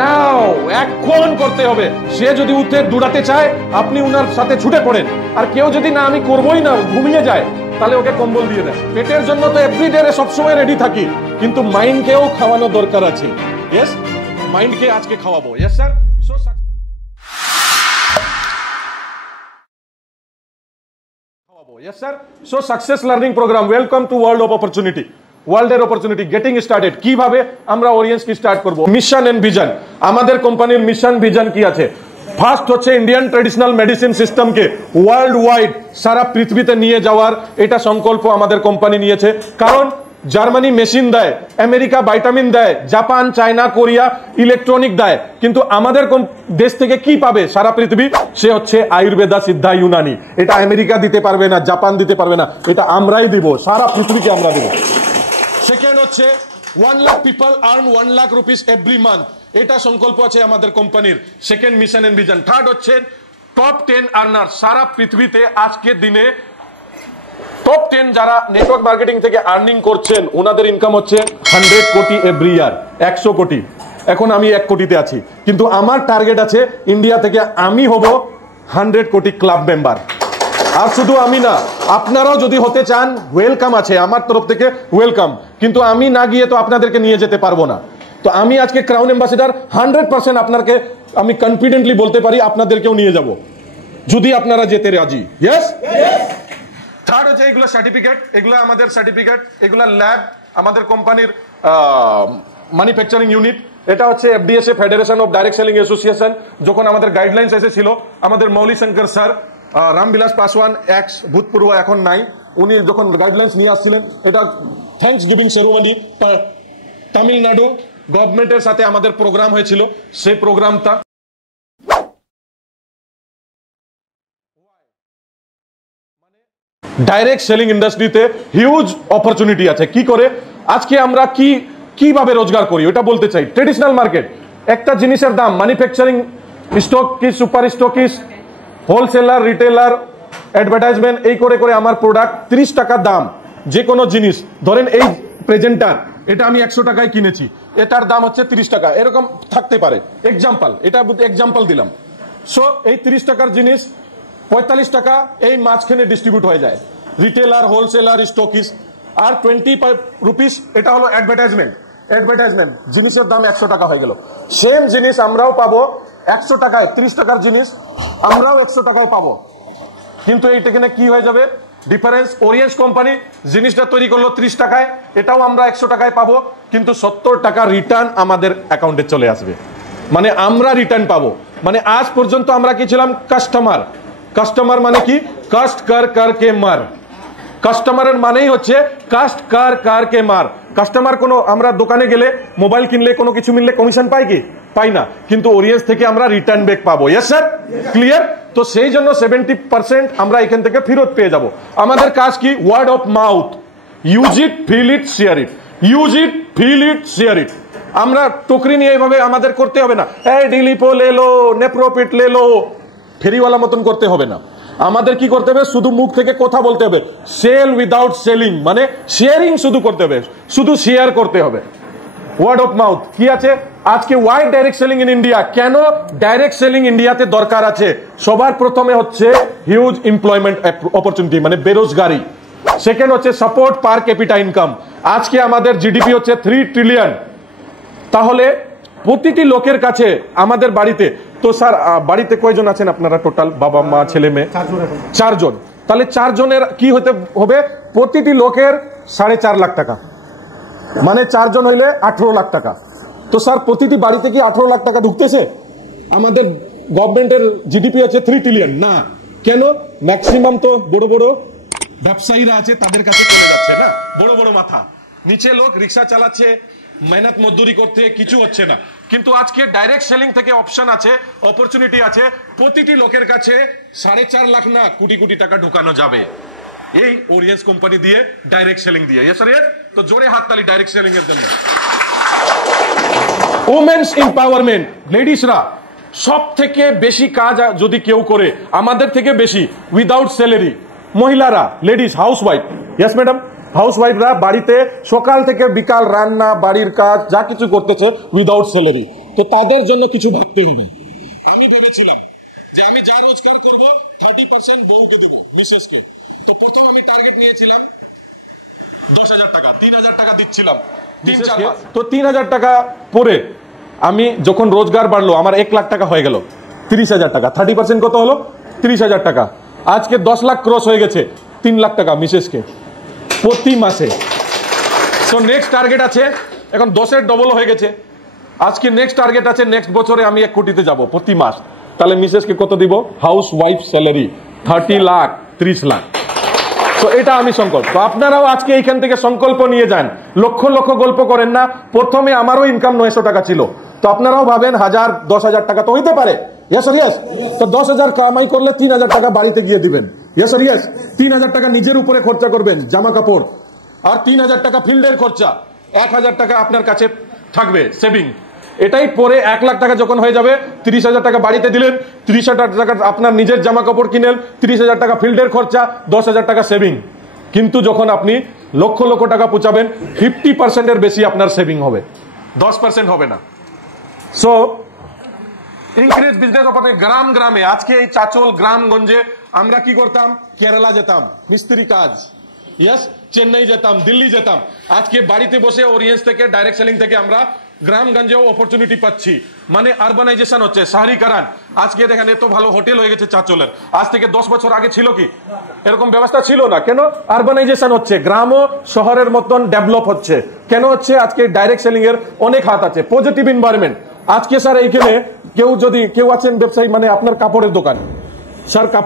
নাও, এখন করতে হবে। সে যদি উঠে দৌড়াতে চায়, আপনি উনার সাথে ছুটে পড়েন। আর কেউ যদি না আমি করবোই না, ঘুমিয়ে যায়, তাহলে ওকে কম্বল দিয়ে দেন। পেটের জন্য তো এভরিডে সবসময় রেডি থাকি, কিন্তু মাইন্ডকেও খাওয়ানো দরকার আছে। ইয়েস, মাইন্ডকে আজকে খাওয়াবো। Yes sir. Yes sir. So success learning program. Welcome to world of opportunity. World এর opportunity getting started. কিভাবে আমরা অরিয়েন্স কি স্টার্ট করব? Mission and vision. আমাদের কোম্পানির মিশন ভিশন কি আছে? ফার্স্ট হচ্ছে ইন্ডিয়ান ট্রেডিশনাল মেডিসিন সিস্টেমকে ওয়ার্ল্ড ওয়াইড সারা পৃথিবীতে নিয়ে যাওয়ার এটা সংকল্প আমাদের কোম্পানি নিয়েছে। কারণ জার্মানি মেশিন দেয়, আমেরিকা ভাইটামিন দেয়, জাপান, চায়না, কোরিয়া ইলেকট্রনিক দেয়, কিন্তু আমাদের দেশ থেকে কি পাবে সারা পৃথিবী? সে হচ্ছে আয়ুর্বেদা, সিদ্ধা, ইউনানি। এটা আমেরিকা দিতে পারবে না, জাপান দিতে পারবে না, এটা আমরাই দিব, সারা পৃথিবীকে আমরা দেব। সেকেন্ড হচ্ছে 1 lakh people earn 1 lakh rupees every month. এটা সংকল্প আছে আমাদের কোম্পানির। Second mission and vision. Third হচ্ছে টপ 10 আর্নার সারা পৃথিবীতে আজকের দিনে টপ 10 যারা নেটওয়ার্ক মার্কেটিং থেকে আর্নিং করছেন, ওনাদের ইনকাম হচ্ছে 100 কোটি এভরি ইয়ার, 100 কোটি। এখন আমি 1 কোটিতে আছি, কিন্তু আমার টার্গেট আছে ইন্ডিয়া থেকে আমি হব 100 কোটি ক্লাব মেম্বার। আর শুধু আমি না, আপনারাও যদি হতে চান, ওয়েলকাম আছে আমার তরফ থেকে, ওয়েলকাম। কিন্তু আমি না গিয়ে তো আপনাদেরকে নিয়ে যেতে পারবো না। তো আমি আজকে ক্রাউন অ্যাম্বাসেডর 100% আপনাকে আমি কনফিডেন্টলি বলতে পারি আপনাদেরকেও নিয়ে যাব, যদি আপনারা যেতে রাজি। ইয়েস। থার্ড হচ্ছে এগুলো সার্টিফিকেট, এগুলো আমাদের সার্টিফিকেট, এগুলো ল্যাব, আমাদের কোম্পানির ম্যানুফ্যাকচারিং ইউনিট। এটা হচ্ছে FDSA, federation of direct selling association. যখন আমাদের গাইডলাইন্স এসেছিল, আমাদের মৌলি শঙ্কর স্যার, রামবিলাস পাসওয়ান এক্স ভূতপূর্ব, এখন নাই, উনি যখন গাইডলাইন্স নিয়ে আসছিলেন, এটা থ্যাঙ্কস গিভিং সেরেমনি তামিলনাড়ু গভর্নমেন্টের সাথে আমাদের প্রোগ্রাম হয়েছিল। সেই প্রোগ্রামটা ডাইরেক্ট সেলিং ইন্ডাস্ট্রিতে হিউজ অপরচুনিটি আছে। কি করে আজকে আমরা কিভাবে রোজগার করি ওটা বলতে চাই। ট্রেডিশনাল মার্কেট, একটা জিনিসের দাম, ম্যানুফ্যাকচারিং, স্টক কি, সুপার স্টকিস, হোলসেলার, রিটেলার, অ্যাডভার্টাইজমেন্ট, এই করে করে আমার প্রোডাক্ট 30 টাকা দাম। যে কোনো জিনিস ধরেন, এই প্রেজেন্টার, এটা আমি 100 টাকায় কিনেছি, এটার দাম হচ্ছে 30 টাকা, এরকম থাকতে পারে। এক্সাম্পল, এটা এক্সাম্পল দিলাম। সো এই 30 টাকার জিনিস 45 টাকা এই মাঝখানে ডিস্ট্রিবিউট হয়ে যায়, রিটেলার, হোলসেলার, স্টকিস। আর 25 রুপিস এটা হলো অ্যাডভার্টাইজমেন্ট। অ্যাডভার্টাইজমেন্ট জিনিসের দাম 100 টাকা হয়ে গেল। সেম জিনিস আমরাও পাবো 100 টাকায়, 30 টাকার জিনিস আমরাও 100 টাকায় পাবো। কিন্তু এইটাখানে কি হয়ে যাবে ডিফারেন্স? ওরিয়েন্স কোম্পানি জিনিসটা তৈরি করলো 30 টাকায়, এটাও আমরা 100 টাকায় পাবো, কিন্তু 70 টাকা রিটার্ন আমাদের অ্যাকাউন্টে চলে আসবে। মানে আমরা রিটার্ন পাবো। মানে আজ পর্যন্ত আমরা কি ছিলাম? কাস্টমার। কাস্টমার মানে কি? কাস্ট কর কে মার। কাস্টমারের মানেই হচ্ছে কাস্ট কর কে মার। কাস্টমার কোনো, আমরা দোকানে গেলে মোবাইল কিনলে কোনো কিছু মিললে কমিশন পাই কি? পাই না, কিন্তু ওরিয়েন্স থেকে আমরা রিটার্ন ব্যাক পাবো। Yes sir, clear? তো সেই জন্য 70% আমরা এখান থেকে ফেরত পেয়ে যাব। আমাদের কাজ কি? Word of mouth. Use it, feel it, share it. Use it, feel it, share it. আমরা টুকরি নিয়ে এইভাবে আমাদের করতে হবে না, এই ডিলিপো লে লো, নেপ্রোপিট লে লো, ফেরিওয়ালা মতন করতে হবে না। আমাদের কি করতে হবে? শুধু মুখ থেকে কথা বলতে হবে। সেল উইদাউট সেলিং, মানে শেয়ারিং শুধু করতে হবে, শুধু শেয়ার করতে হবে। ওয়ার্ড অফ মাউথ কি আছে আজকে? Why direct selling in India? কেন ডাইরেক্ট সেলিং ইন্ডিয়াতে দরকার আছে? সবার প্রথমে হচ্ছে হিউজ এমপ্লয়মেন্ট অপরচুনিটি, মানে বেরোজগারি। সেকেন্ড হচ্ছে সাপোর্ট পার ক্যাপিটা ইনকাম। আজকে আমাদের জিডিপি হচ্ছে 3 ট্রিলিয়ন। তাহলে প্রতিটি লোকের কাছে, আমাদের বাড়িতে তো স্যার বাড়িতে কয়জন আছেন আপনারা টোটাল? বাবা মা ছেলে মেয়ে 4 জন। তাহলে 4 জনের কি হতে হবে? প্রতিটি লোকের 4.5 লাখ টাকা, মানে 4 জন হইলে 18 লাখ টাকা। তো স্যার প্রতিটি বাড়িতে কি 18 লাখ টাকা ঢুকতেছে? আমাদের গভর্নমেন্টের জিডিপি আছে 3 ট্রিলিয়ন না। কেন? ম্যাক্সিমাম তো বড় বড় ব্যবসায়ীরা আছে, তাদের কাছে চলে যাচ্ছে না, বড় বড় মাথা। নিচে লোক রিক্সা চালাচ্ছে, মেহনত মজদুরি করতে, কিছু হচ্ছে না। কিন্তু আজকে ডাইরেক্ট সেলিং থেকে অপশন আছে, অপরচুনিটি আছে, প্রতিটি লোকের কাছে 4.5 লাখ না, কোটি কোটি টাকা ঢুকানো যাবে এই ওরিয়েন্স কোম্পানি দিয়ে, ডাইরেক্ট সেলিং দিয়ে। Yes sir, yes. তো জোরে হাততালি ডাইরেক্ট সেলিং এর জন্য। ওমেন্স এম্পাওয়ারমেন্ট, লেডিসরা সব থেকে বেশি কাজ যদি কেউ করে আমাদের থেকে বেশি, উইদাউট স্যালারি, মহিলারা, লেডিস, হাউসওয়াইফ। ইয়েস ম্যাডাম, হাউসওয়াইফরা বাড়িতে সকাল থেকে বিকাল রান্না, বাড়ির কাজ যা কিছু করতেছে উইদাউট স্যালারি। তো তাদের জন্য কিছু ভাবতে হবে। আমি ভেবেছিলাম যে আমি যা রোজগার করব 30% বউকে দেবো, মিসেসকে। তো প্রথম আমি টার্গেট নিয়েছিলাম 10,000 টাকা, 3,000 টাকা দিচ্ছিলাম মিসেসকে। তো 3,000 টাকা পরে আমি যখন রোজগার বাড়লো আমার 1 লাখ টাকা হয়ে গেল, 30,000 টাকা। 30% কত হলো? 30,000 টাকা। আজকে 10 লাখ ক্রস হয়ে গেছে, 3 লাখ টাকা মিসেসকে প্রতি মাসে। তো নেক্সট টার্গেট আছে, এখন 10-এর ডবল হয়ে গেছে। আজকে নেক্সট টার্গেট আছে নেক্সট বছরে আমি 1 কোটিতে যাব প্রতি মাস। তাহলে মিসেসকে কত দিব? House wife salary 30 lakh, 30 lakh. তো এটা আমি সংকল্প। তো আপনারাও আজকে এইখান থেকে সংকল্প নিয়ে যান, লক্ষ লক্ষ গল্প করেন না। প্রথমে আমারও ইনকাম 900 টাকা ছিল, তো আপনারাও ভাবেন 1000, 10,000 টাকা তো হইতে পারে। ইয়েস আর ইয়েস। তো 10,000 কামাই করলে 3,000 টাকা বাড়িতে গিয়ে দিবেন। ইয়েস আর ইয়েস। 3,000 টাকা নিজের উপরে খরচা করবেন, জামা কাপড়, আর 3,000 টাকা ফিল্ডের খরচা, 1,000 টাকা আপনার কাছে থাকবে সেভিং। এটাই পরে 1 লাখ টাকা যখন হয়ে যাবে, 30,000 টাকা বাড়িতে দিলেন, 30,000 টাকা আপনার নিজের জামা কাপড় কিনেন, 30,000 টাকা ফিল্ডের খরচা, 10,000 টাকা সেভিং। কিন্তু যখন আপনি লক্ষ লক্ষ টাকা পুচাবেন, 50%-এর বেশি আপনার সেভিং হবে, 10% হবে না। So increase business opportunity. গ্রাম গ্রামে আজকে এই চাচল গ্রামগঞ্জে আমরা কি করতাম? কেরালা যেতাম মিস্ত্রি কাজ, ইয়েস, চেন্নাই যেতাম, দিল্লি যেতাম। আজকে বাড়িতে বসে ওরিয়েন্স থেকে, ডাইরেক্ট সেলিং থেকে আমরা গ্রামগঞ্জেও অপরচুনিটি পাচ্ছি। মানে আরবানাইজেশন হচ্ছে, শহরীকরণ। আজকে দেখেন এত ভালো হোটেল হয়ে গেছে চাচলের। আজ থেকে 10 বছর আগে ছিল কি এরকম ব্যবস্থা? ছিল না। কেন? আরবানাইজেশন হচ্ছে, গ্রামও শহরের মতন ডেভেলপ হচ্ছে। কেন হচ্ছে? আজকে ডাইরেক্ট সেলিং এর অনেক হাত আছে, পজিটিভ এনভায়রনমেন্ট। আজকে স্যার এইখানে কেউ আছেন ব্যবসায়ী, মানে আপনার কাপড়ের দোকান, স্যার কাপড়